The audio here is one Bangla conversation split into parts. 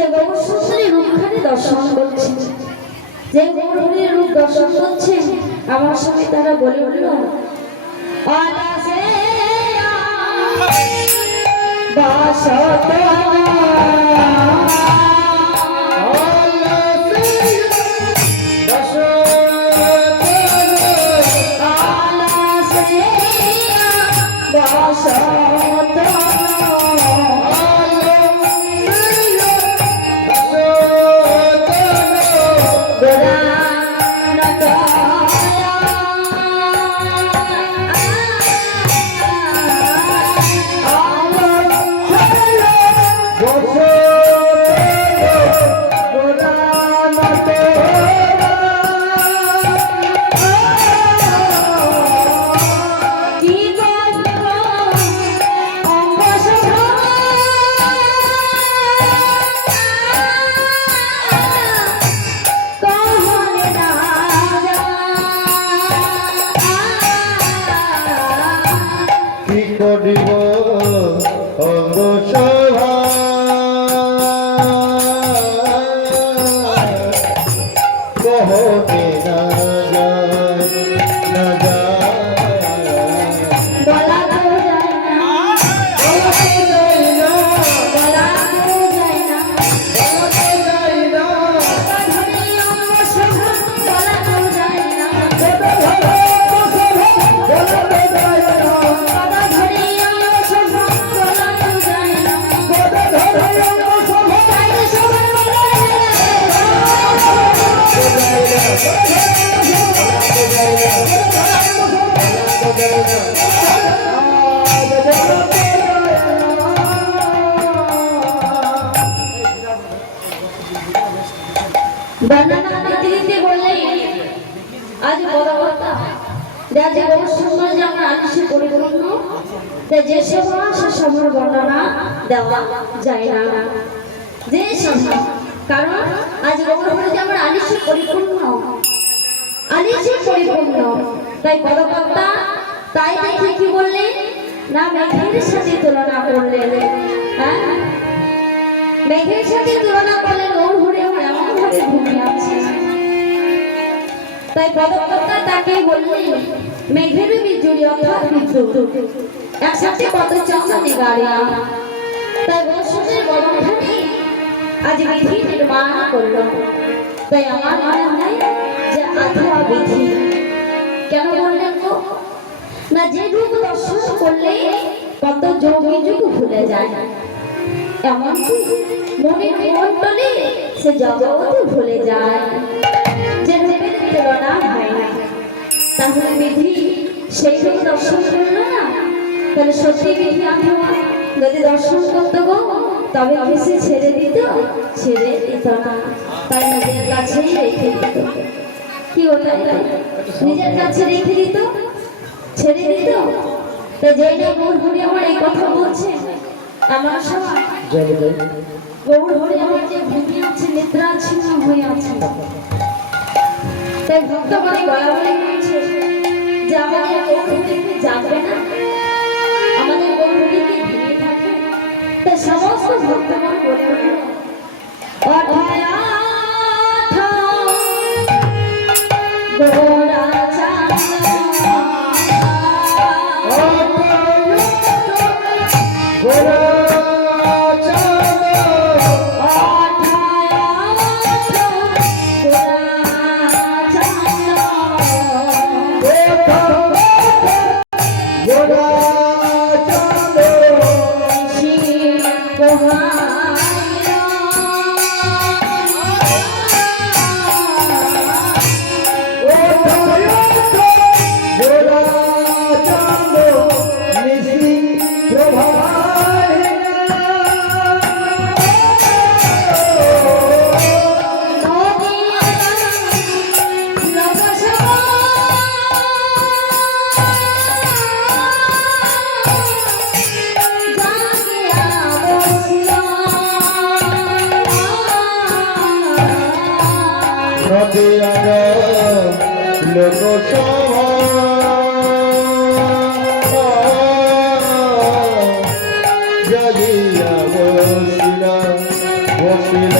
সে গৌর সুন্দরী রূপখানি দর্শন করছে। যে গৌরহরির রূপ দর্শন করছে আমার সঙ্গে তারা বলে উঠল বর্ণনা দেওয়া যায় না। যে কারণ আজ গৌরহরি আমার আলিশে পরিপূর্ণ, আলিশে পরিপূর্ণ। তাই পদকর্তা তাই দেখে কি বললেন না মেঘের সাথে তুলনা করলেন। হ্যাঁ, মেঘের সাথে তুলনা করলেন গৌরহরি আমার এমন ভাবে ঘুমিয়ে আছে। তাই পদকর্তা তাকে বললেন মেঘের বিজুলি অর্থাৎ বিদ্যুৎ একসাথে কত চমৎকার গাড়িয়া। তাই বসুদের গরমখানে আজ বিধি নির্মাণ করল। তাই আমার মনে হয় যে আধা বিধি কেন বললেন গো না যে রূপ দর্শন করলে কত যোগী যুগ ভুলে যায়, এমনকি মনের মন্ডলে সে জগৎ ভুলে যায়, যে রূপের তুলনা হয় না। তাহলে বিধি সেই রূপ দর্শন করলো না, তাহলে সত্যি বিধি আমি যদি দর্শন করতে গো তবে কি সে ছেড়ে দিত? ছেড়ে দিত না। তাই নিজের কাছেই রেখে দিত। কি ওটা নিজের কাছে রেখে দিত, ছেড়ে দিত। তাই যেটা গৌরহরি আমার এই কথা বলছে আমার সময় গৌরহরি আমার যে ভূমি আছে নিদ্রাচ্ছিন্ন হয়ে আছে। তাই ভক্ত মানে গলা বলে বলছে যে আমাদের গৌরহরিকে জানবে না, আমাদের গৌরহরিকে ঘিরে থাকবে। তাই সমস্ত ভক্তগণ বলে উঠল জাগিয়া বসিলা বসিল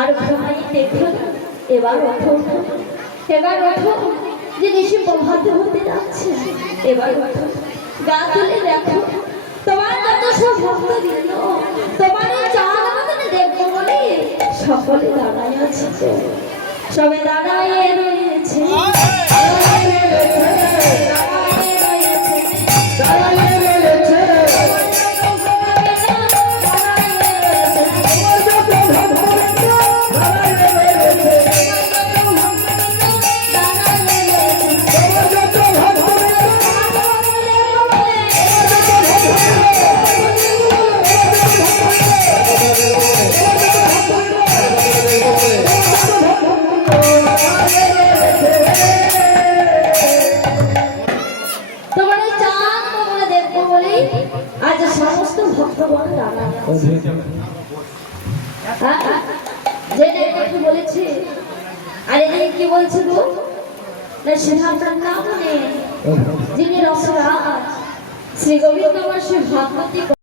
আর ঘুমাই দেখো এবার ওঠো এবার ওঠো যে নিশি প্রভাত হতে যাচ্ছে এবার ওঠো গা তুলে দেখো তোমার যত সব ভক্ত দিল তোমার এই চাঁদ আমাদের দেখবো বলে সকলে দাঁড়ায় আছে সবে দাঁড়ায় রয়েছে আজ সমস্ত ভক্তগণ দাঁড়ায় যেটা একটু বলেছি আরে কি বলছে গো না সেটা আপনার নাম নেই যিনি রসরাজ শ্রী গোবিন্দ বর্ষে ভাগবতী